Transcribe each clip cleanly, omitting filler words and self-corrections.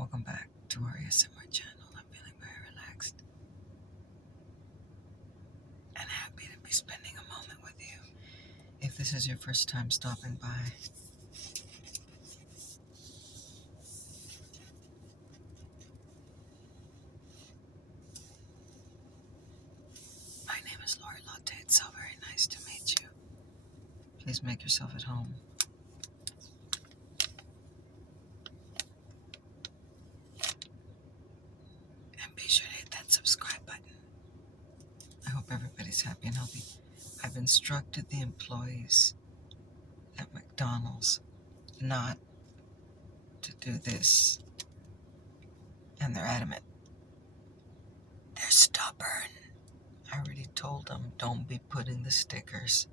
welcome back to our ASMR channel. I'm feeling very relaxed and happy to be spending a moment with you. If this is your first time stopping by, my name is Lori Latte. It's so very nice to meet you. Please make yourself at home. And be sure to hit that subscribe button. I hope everybody's happy and healthy. I've instructed the employees at McDonald's not to do this, and they're adamant. They're stubborn. I already told them, don't be putting the stickers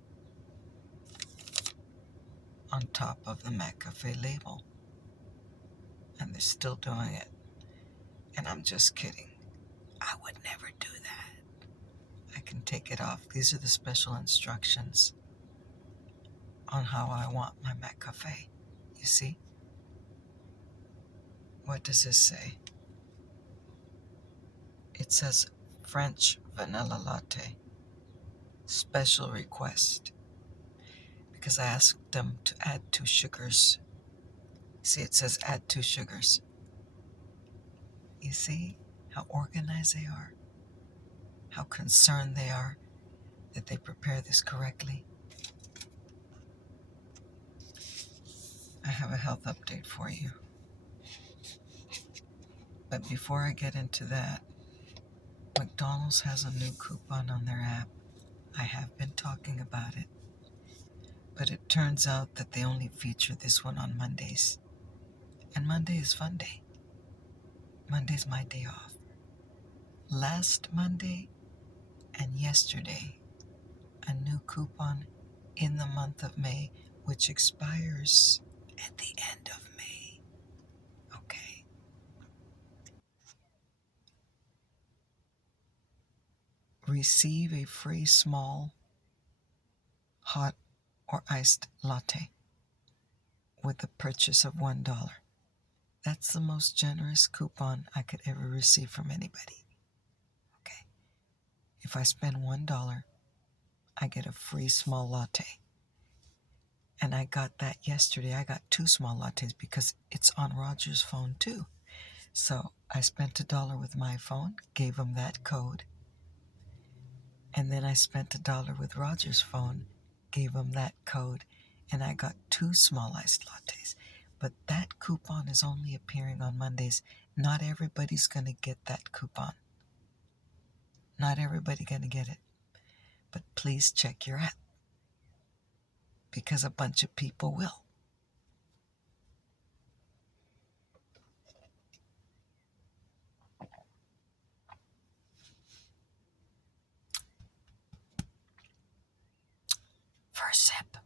on top of the McCafe label. And they're still doing it. And I'm just kidding. I would never do that. I can take it off. These are the special instructions on how I want my McCafe. You see? What does this say? It says French vanilla latte. Special request. Because I asked them to add 2 sugars. See, it says add 2 sugars. You see how organized they are? How concerned they are that they prepare this correctly? I have a health update for you. But before I get into that, McDonald's has a new coupon on their app. I have been talking about it. But it turns out that they only feature this one on Mondays. And Monday is fun day. Monday's my day off. Last Monday and yesterday, a new coupon in the month of May, which expires at the end of May. Okay. Receive a free small, hot, or iced latte with the purchase of $1. That's the most generous coupon I could ever receive from anybody. Okay. If I spend $1, I get a free small latte. And I got that yesterday. I got 2 small lattes because it's on Roger's phone too. So I spent $1 with my phone, gave him that code. And then I spent $1 with Roger's phone, gave him that code, and I got 2 small iced lattes. But that coupon is only appearing on Mondays. Not everybody's going to get that coupon. Not everybody going to get it. But please check your app, because a bunch of people will. First sip.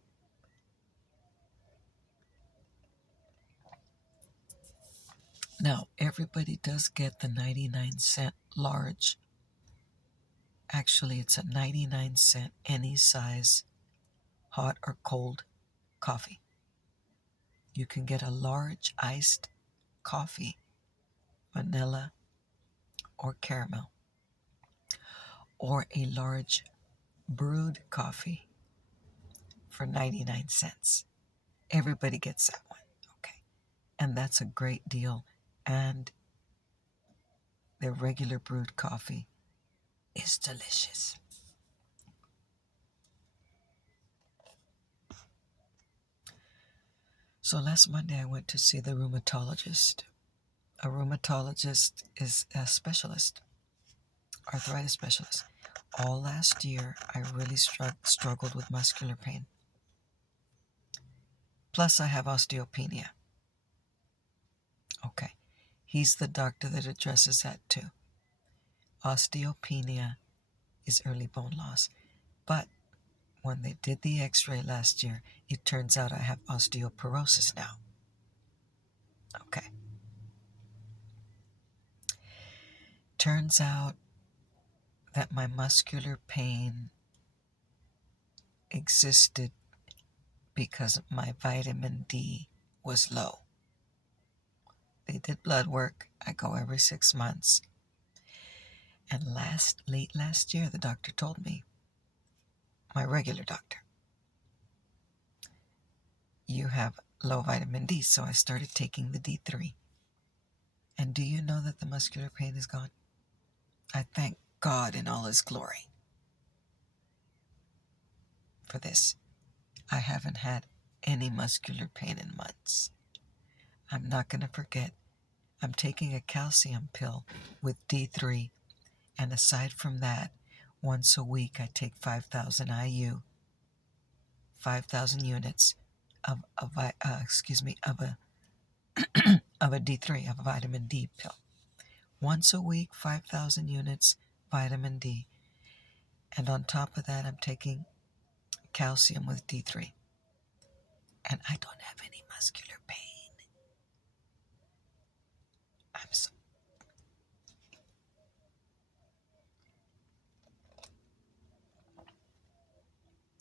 Now, everybody does get the 99-cent large. Actually, it's a 99-cent any size hot or cold coffee. You can get a large iced coffee, vanilla or caramel, or a large brewed coffee for 99 cents. Everybody gets that one, okay? And that's a great deal. And their regular brewed coffee is delicious. So last Monday I went to see the rheumatologist. A rheumatologist is a specialist, arthritis specialist. All last year I really struggled with muscular pain. Plus I have osteopenia. Okay, he's the doctor that addresses that too. Osteopenia is early bone loss. But when they did the x-ray last year, it turns out I have osteoporosis now. Okay. Turns out that my muscular pain existed because my vitamin D was low. They did blood work. I go every 6 months. And late last year, the doctor told me, my regular doctor, you have low vitamin D, so I started taking the D3. And do you know that the muscular pain is gone? I thank God in all His glory for this. I haven't had any muscular pain in months. I'm not going to forget. I'm taking a calcium pill with D3, and aside from that, once a week I take 5,000 IU, 5,000 units of a of a D3, of a vitamin D pill. Once a week, 5,000 units vitamin D, and on top of that, I'm taking calcium with D3, and I don't have any muscular pain.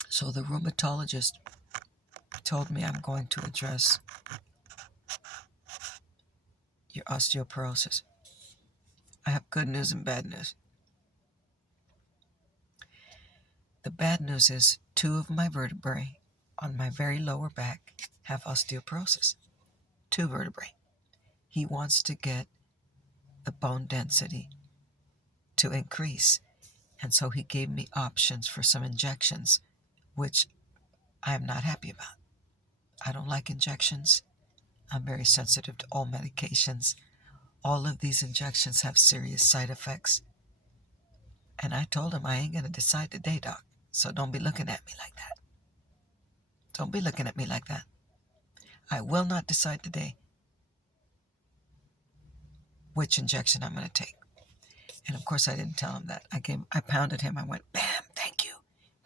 So the rheumatologist told me I'm going to address your osteoporosis. I have good news and bad news. The bad news is 2 of my vertebrae on my very lower back have osteoporosis. 2 vertebrae. He wants to get the bone density to increase, and so he gave me options for some injections, which I am not happy about. I don't like injections. I'm very sensitive to all medications. All of these injections have serious side effects. And I told him I ain't going to decide today, doc. So don't be looking at me like that. Don't be looking at me like that. I will not decide today which injection I'm going to take. And of course I didn't tell him that. I pounded him. I went, bam, thank you.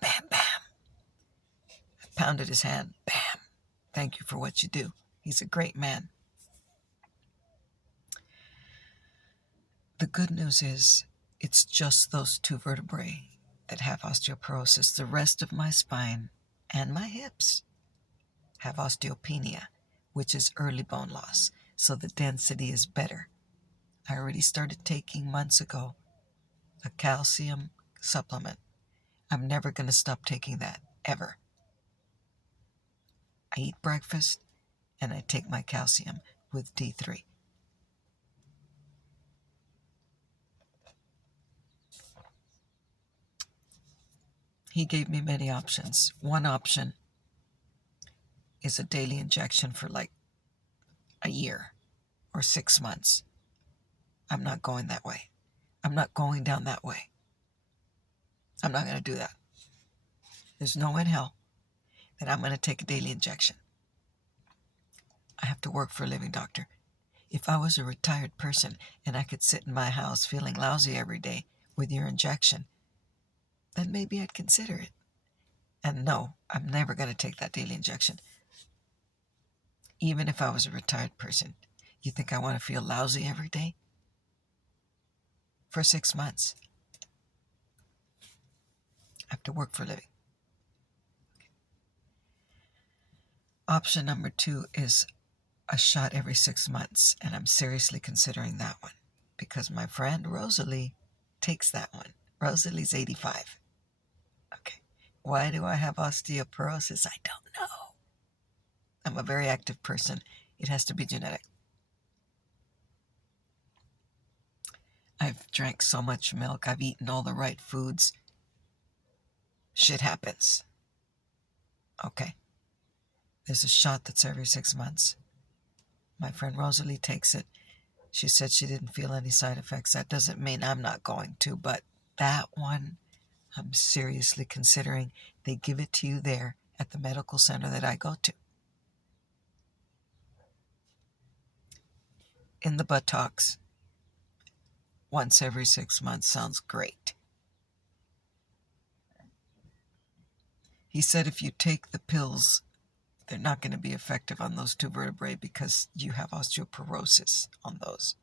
Bam, bam. I pounded his hand. Bam. Thank you for what you do. He's a great man. The good news is it's just those 2 vertebrae that have osteoporosis. The rest of my spine and my hips have osteopenia, which is early bone loss. So the density is better. I already started taking months ago a calcium supplement. I'm never going to stop taking that, ever. I eat breakfast and I take my calcium with D3. He gave me many options. One option is a daily injection for like a year or 6 months. I'm not going that way. I'm not going down that way. I'm not going to do that. There's no in hell that I'm going to take a daily injection. I have to work for a living, doctor. If I was a retired person and I could sit in my house feeling lousy every day with your injection, then maybe I'd consider it. And no, I'm never going to take that daily injection. Even if I was a retired person, you think I want to feel lousy every day? For 6 months. I have to work for a living. Option number 2 is a shot every 6 months, and I'm seriously considering that one because my friend Rosalie takes that one. Rosalie's 85. Okay. Why do I have osteoporosis? I don't know. I'm a very active person. It has to be genetic. I've drank so much milk. I've eaten all the right foods. Shit happens. Okay. There's a shot that's every 6 months. My friend Rosalie takes it. She said she didn't feel any side effects. That doesn't mean I'm not going to, but that one I'm seriously considering. They give it to you there at the medical center that I go to. In the buttocks, once every 6 months sounds great. He said if you take the pills, they're not going to be effective on those 2 vertebrae because you have osteoporosis on those.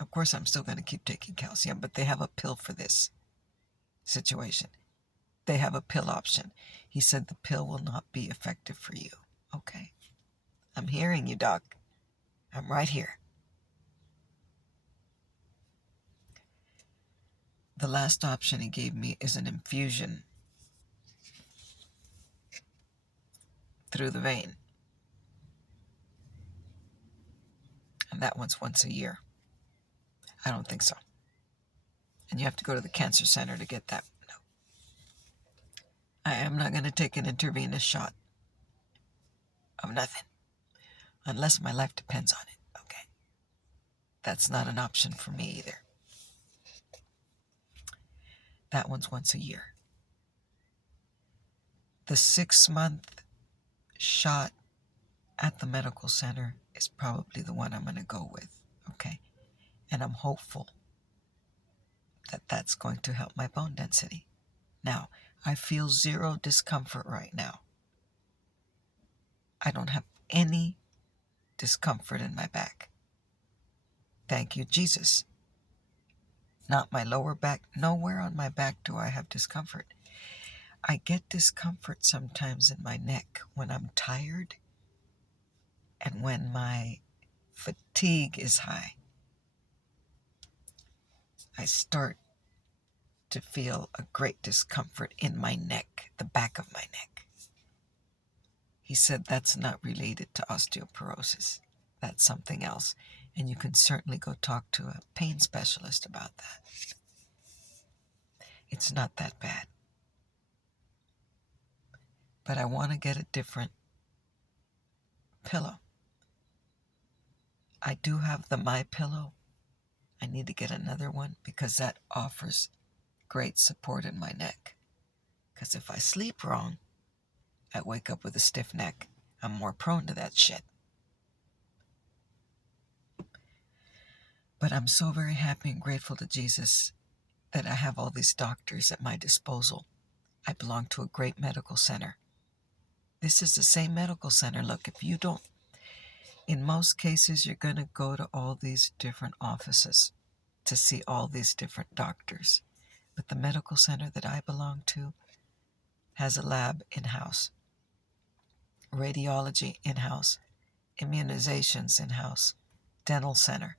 Of course, I'm still going to keep taking calcium, but they have a pill for this situation. They have a pill option. He said the pill will not be effective for you. Okay. I'm hearing you, doc. I'm right here. The last option he gave me is an infusion through the vein. And that one's once a year. I don't think so. And you have to go to the cancer center to get that. No. I am not going to take an intravenous shot of nothing unless my life depends on it. Okay. That's not an option for me either. That one's once a year. The 6-month shot at the medical center is probably the one I'm going to go with. Okay. And I'm hopeful that that's going to help my bone density. Now, I feel zero discomfort right now. I don't have any discomfort in my back. Thank you, Jesus. Not my lower back. Nowhere on my back do I have discomfort. I get discomfort sometimes in my neck when I'm tired and when my fatigue is high. I start to feel a great discomfort in my neck, the back of my neck. He said that's not related to osteoporosis. That's something else. And you can certainly go talk to a pain specialist about that. It's not that bad. But I want to get a different pillow. I do have the My Pillow. I need to get another one because that offers great support in my neck. Because if I sleep wrong, I wake up with a stiff neck. I'm more prone to that shit. But I'm so very happy and grateful to Jesus that I have all these doctors at my disposal. I belong to a great medical center. This is the same medical center. Look, if you don't, in most cases, you're going to go to all these different offices to see all these different doctors. But the medical center that I belong to has a lab in-house, radiology in-house, immunizations in-house, dental center,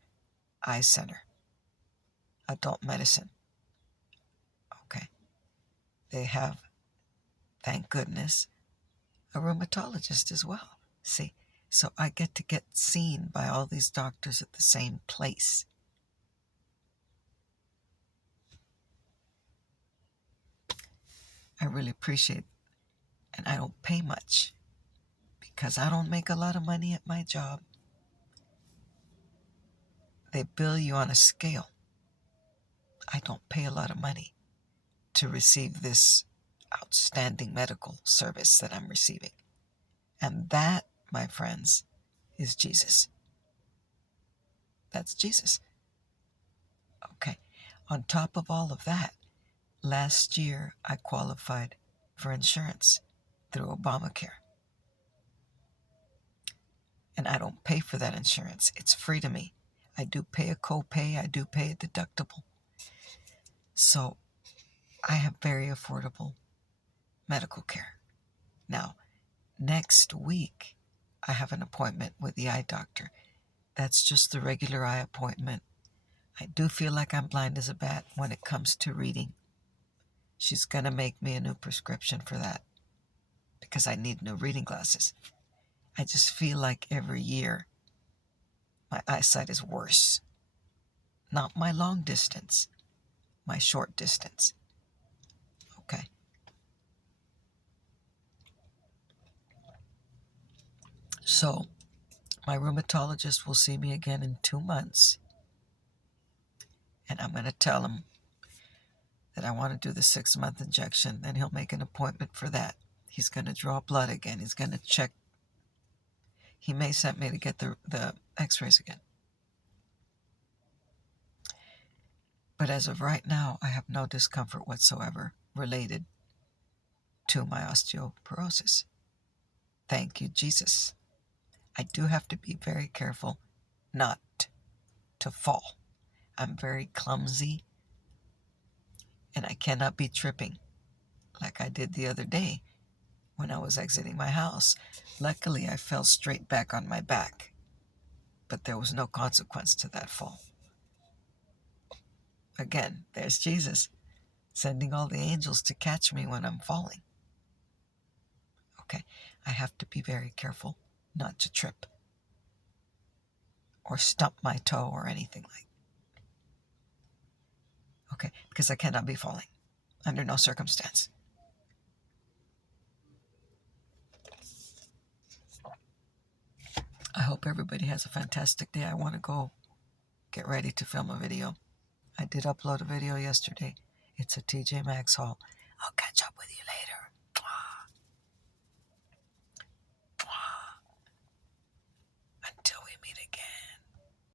eye center, adult medicine. Okay. They have, thank goodness, a rheumatologist as well. See, so I get to get seen by all these doctors at the same place. I really appreciate it. And I don't pay much because I don't make a lot of money at my job. They bill you on a scale. I don't pay a lot of money to receive this outstanding medical service that I'm receiving. And that, my friends, is Jesus. That's Jesus. Okay. On top of all of that, last year I qualified for insurance through Obamacare. And I don't pay for that insurance. It's free to me. I do pay a copay. I do pay a deductible. So I have very affordable medical care. Now, next week, I have an appointment with the eye doctor. That's just the regular eye appointment. I do feel like I'm blind as a bat when it comes to reading. She's going to make me a new prescription for that because I need new reading glasses. I just feel like every year my eyesight is worse. Not my long distance, my short distance. Okay. So, my rheumatologist will see me again in 2 months. And I'm going to tell him that I want to do the 6-month injection. Then he'll make an appointment for that. He's going to draw blood again. He's going to check. He may send me to get the x-rays again. But as of right now, I have no discomfort whatsoever related to my osteoporosis. Thank you, Jesus. I do have to be very careful not to fall. I'm very clumsy, and I cannot be tripping like I did the other day when I was exiting my house. Luckily, I fell straight back on my back. but there was no consequence to that fall. Again, there's Jesus sending all the angels to catch me when I'm falling. Okay, I have to be very careful not to trip or stump my toe or anything like that. Okay, because I cannot be falling under no circumstance. I hope everybody has a fantastic day. I want to go get ready to film a video. I did upload a video yesterday. It's a TJ Maxx haul. I'll catch up with you later.